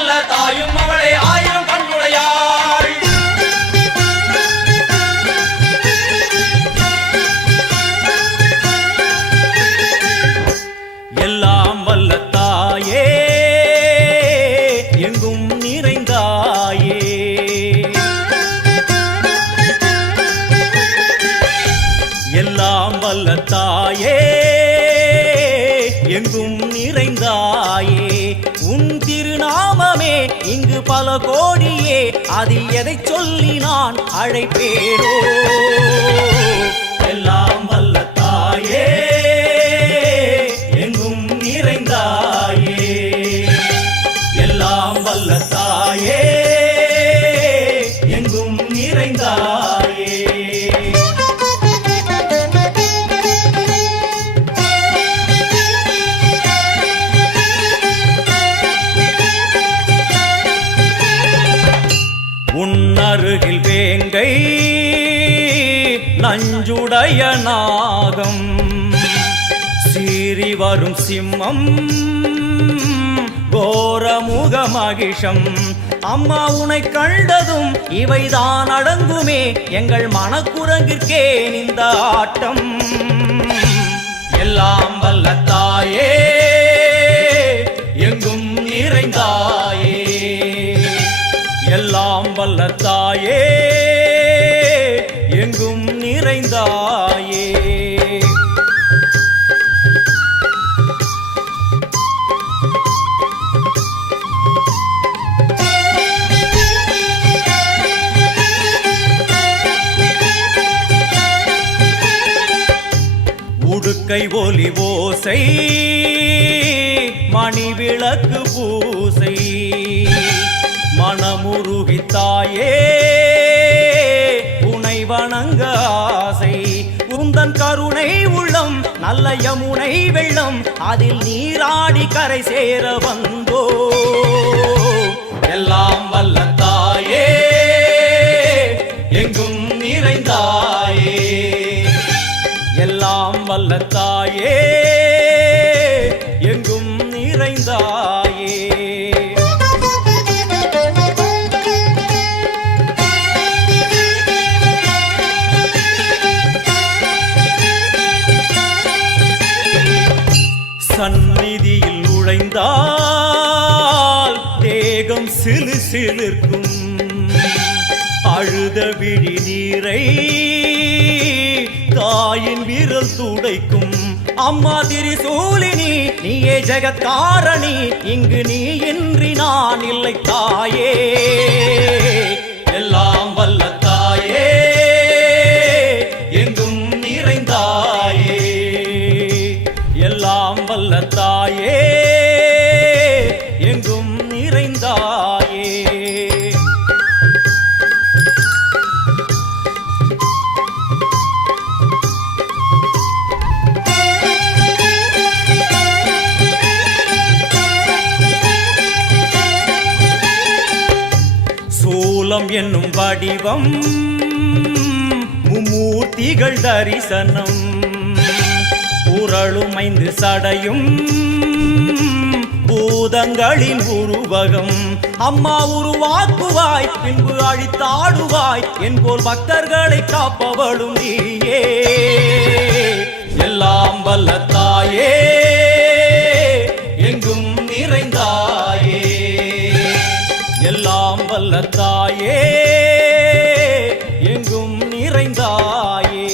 வல்ல தாயும் அவளே ஆயிரம் கண்ணுடையாள். எல்லாம் வல்ல தாயே எங்கும் நிறைந்தாயே, எல்லாம் வல்ல தாயே எங்கும் நிறைந்தாயே. உன் திருநாமமே இங்கு பல கோடியே, அதில் எதை சொல்லி நான் அழைப்பேனோ. எல்லாம் வல்ல தாயே எங்கும் நிறைந்தாயே, எல்லாம் வல்ல தாயே எங்கும் நிறைந்தாயே. உன்னருகில் வேங்கை நஞ்சுடைய நாகம், சீறி வரும் சிம்மம் கோரமுக மகிஷம். அம்மா உனை கண்டதும் இவைதான் அடங்குமே, எங்கள் மனக்குரங்கிற்கே இந்த ஆட்டம். எல்லாம் வல்ல தாயே எங்கும் நிறைந்தாயே, எல்லாம் வல்ல தாயே எங்கும் நிறைந்தாயே. உடுக்கை ஒலி ஓசை மணி விளக்கு பூசை, மனமுருகித்தாயே உனை வணங்க ஆசை. உந்தன் கருணை உள்ளம் நல்ல யமுனை வெள்ளம், அதில் நீராடி கரை சேர வந்தோ. எல்லாம் வல்ல தாயே எங்கும் நிறைந்தாயே, எல்லாம் வல்ல தாயே எங்கும் நிறைந்தாயே. சந்நிதியில் நுழைந்தால் தேகம் சிலு சிலிர்க்கும், அழுத விழி நீரை தாயின் விரல் துடைக்கும். அம்மா திரிசூலினி நீயே ஜெகத்காரணி, இங்கு நீ இன்றி நான் இல்லை தாயே. எல்லாம் வல்ல தாயே எங்கும் நிறைந்தாயே, எல்லாம் வல்ல தாயே எங்கும் நிறைந்தாயே. சூலம் என்னும் வடிவம் மும்மூர்த்திகள் தரிசனம், உரளும் 5 சடையும் பூதங்களின் உருவகம். அம்மா உருவாக்குவாய் பின்பு அழித்தாடுவாய், என்போல் பக்தர்களை காப்பவளும் நீயே. எல்லாம் வல்ல தாயே எங்கும் நிறைந்தாயே, எல்லாம் வல்ல தாயே எங்கும் நிறைந்தாயே.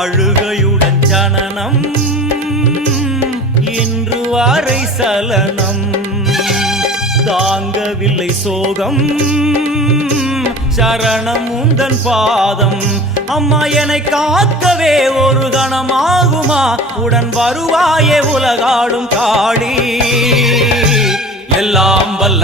அழுகையுடன் ஜனனம் இன்று வரை சலனம், தாங்கவில்லை சோகம் சரணம் உந்தன் பாதம். அம்மா என்னை காக்கவே ஒரு கணமாகுமா, உடன் வருவாயே உலகாடும் காளி. எல்லாம் வல்ல